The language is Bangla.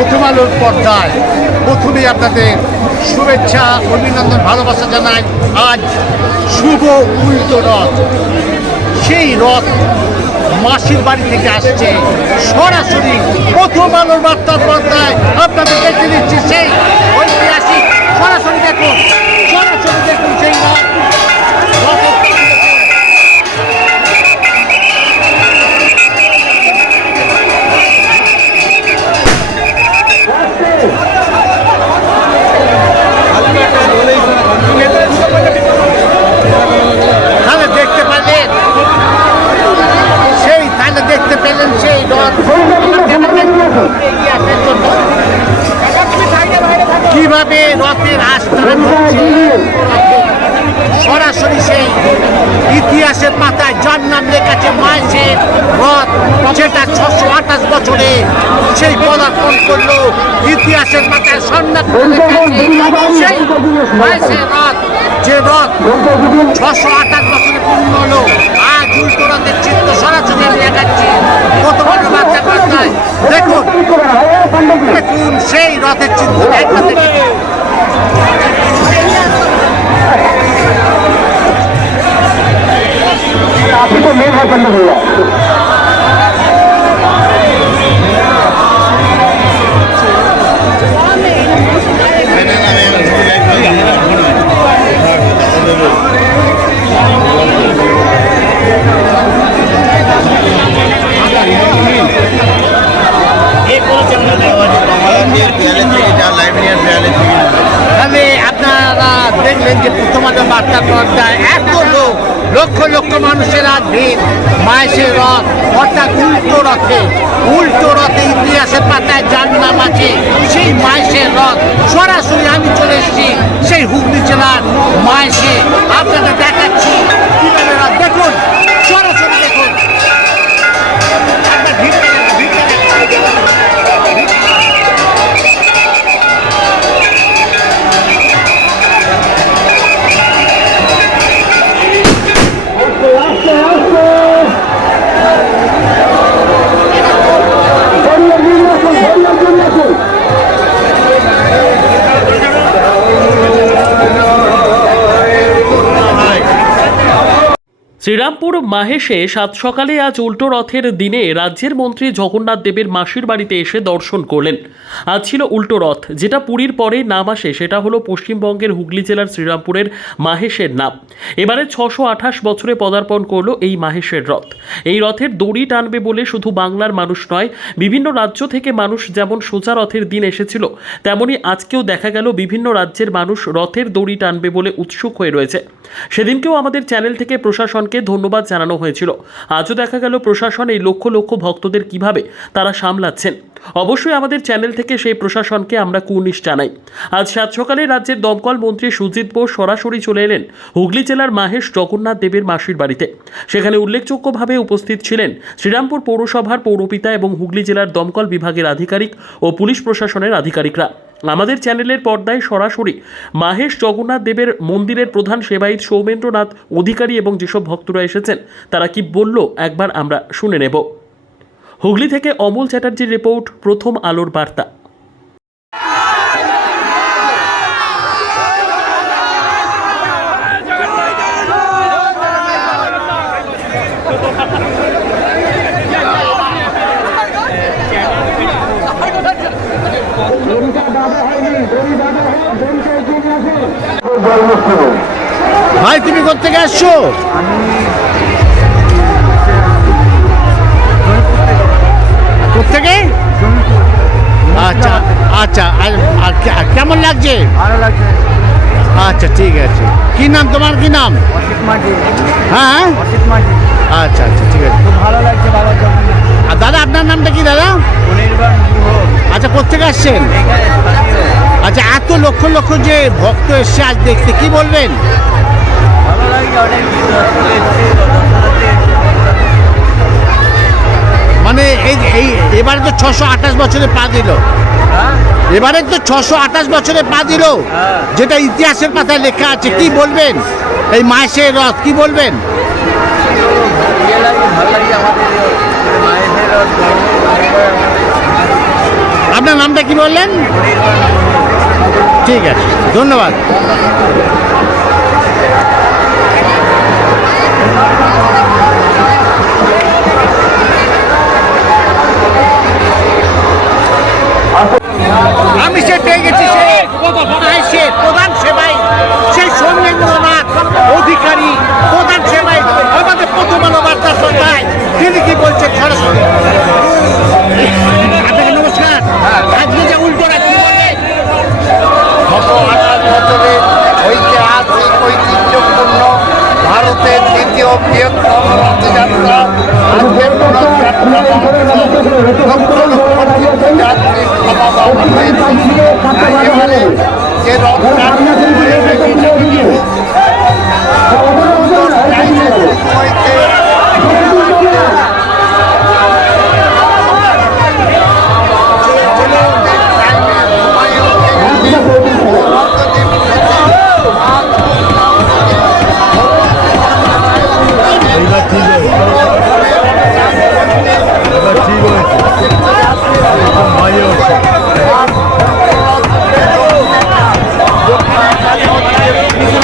প্রথম আলোর পর্দায় প্রথমেই আপনাদের শুভেচ্ছা, অভিনন্দন, ভালোবাসা জানাই। আজ শুভ উল্টো রথ। সেই রথ মাসির বাড়ি থেকে আসছে। সরাসরি প্রথম আলোর বার্তার পর্দায় আপনাদের দেখে দিচ্ছি সেই ইতিহাসের পাতায় যার নাম লেখাছে মায়ের রথ, যেটা ছশো আঠাশ বছরে সেই পদার্পণ করল। ইতিহাসের পাতায় সন্ন্যাস রথ, যে রথ ছশো আঠাশ বছরে পূর্ণ হলো। আজ উল্টো রথের চিত্র সরাসরি দেখাচ্ছি। কত বড় বাচ্চা বাচ্চায় দেখুন দেখুন সেই রথের চিত্র একবার তাহলে আপনারা দেখলেন যে প্রথমাদের বার্তা পর্দায় এত লোক, লক্ষ লক্ষ মানুষের আজ ভিড়। মায়ের রথ, অর্থাৎ উল্টো রথে উল্টো রথে ইতিহাসের পাতায় যার নাম আছে সেই মায়ের রথ। সরাসরি আমি চলে এসেছি সেই হুগলি জেলার মায়েসে আপনাদের দেখাচ্ছি। কীভাবে দেখুন। শ্রীরামপুর মাহেশে সাত সকালে আজ উল্টো রথের দিনে রাজ্যের মন্ত্রী জগন্নাথ দেবের মাসির বাড়িতে এসে দর্শন করলেন। আজ ছিল উল্টো রথ। যেটা পুরীর পরে নাম আসে, সেটা হলো পশ্চিমবঙ্গের হুগলি জেলার শ্রীরামপুরের মাহেশের নাম। এবারে ছশো আঠাশ বছরে পদার্পণ করল এই মাহেশের রথ। এই রথের দড়ি টানবে বলে শুধু বাংলার মানুষ নয়, বিভিন্ন রাজ্য থেকে মানুষ যেমন সোজা রথের দিন এসেছিল, তেমনি আজকেও দেখা গেল বিভিন্ন রাজ্যের মানুষ রথের দড়ি টানবে বলে উৎসুক হয়ে রয়েছে। সেদিনকেও আমাদের চ্যানেল থেকে প্রশাসনকে ধন্যবাদ জানানো হয়েছিল। আজও দেখা গেল প্রশাসন এই লক্ষ লক্ষ ভক্তদের কীভাবে তারা সামলাচ্ছেন। অবশ্যই আমাদের চ্যানেল থেকে সেই প্রশাসনকে আমরা কুর্নিশ জানাই। আজ সাত সকালে রাজ্যের দমকল মন্ত্রী সুজিত বোস সরাসরি চলে এলেন হুগলি জেলার মাহেশ জগন্নাথ দেবের মাসির বাড়িতে। সেখানে উল্লেখযোগ্যভাবে উপস্থিত ছিলেন শ্রীরামপুর পৌরসভার পৌরপিতা এবং হুগলি জেলার দমকল বিভাগের আধিকারিক ও পুলিশ প্রশাসনের আধিকারিকরা। আমাদের চ্যানেলের পর্দায় সরাসরি মাহেশ জগন্নাথ দেবের মন্দিরের প্রধান সেবায়িত সৌমেন্দ্রনাথ অধিকারী এবং যেসব ভক্তরা এসেছেন, তারা কি বলল? একবার আমরা শুনে নেব। হুগলি থেকে অমল চ্যাটার্জির রিপোর্ট, প্রথম আলোর বার্তা। ভাই তুমি কোথেকে আসছো? কোথেকে আচ্ছা আচ্ছা আর কেমন লাগছে? ভালো লাগছে। আচ্ছা ঠিক আছে। কি নাম তোমার? কি নাম? হ্যাঁ আচ্ছা আচ্ছা ঠিক আছে। ভালো লাগছে আর দাদা আপনার নামটা কি দাদা? আচ্ছা কোথেকে আসছেন। আচ্ছা এত লক্ষ লক্ষ যে ভক্ত এসছে আজ দেখতে কি বলবেন? মানে এই এই এবারে তো ছশো আঠাশ বছরে পা দিল। হ্যাঁ? এবারে তো ছশো আঠাশ বছরে পা দিল। হ্যাঁ। যেটা ইতিহাসের পাতায় লেখা আছে কি বলবেন? এই মাসের রথ কি বলবেন? আপনার নামটা কি বললেন? ঠিক আছে, ধন্যবাদ। আমি সে পেয়ে গেছি সে প্রধান সেবাই সেই সৌমেন্দ্রনাথ অধিকারী, প্রধান সেবাই, আমাদের প্রথম বার্তা সন্ধ্যায়, তিনি কি বলছেন? সরাসরি। ร้องได้ Yeah.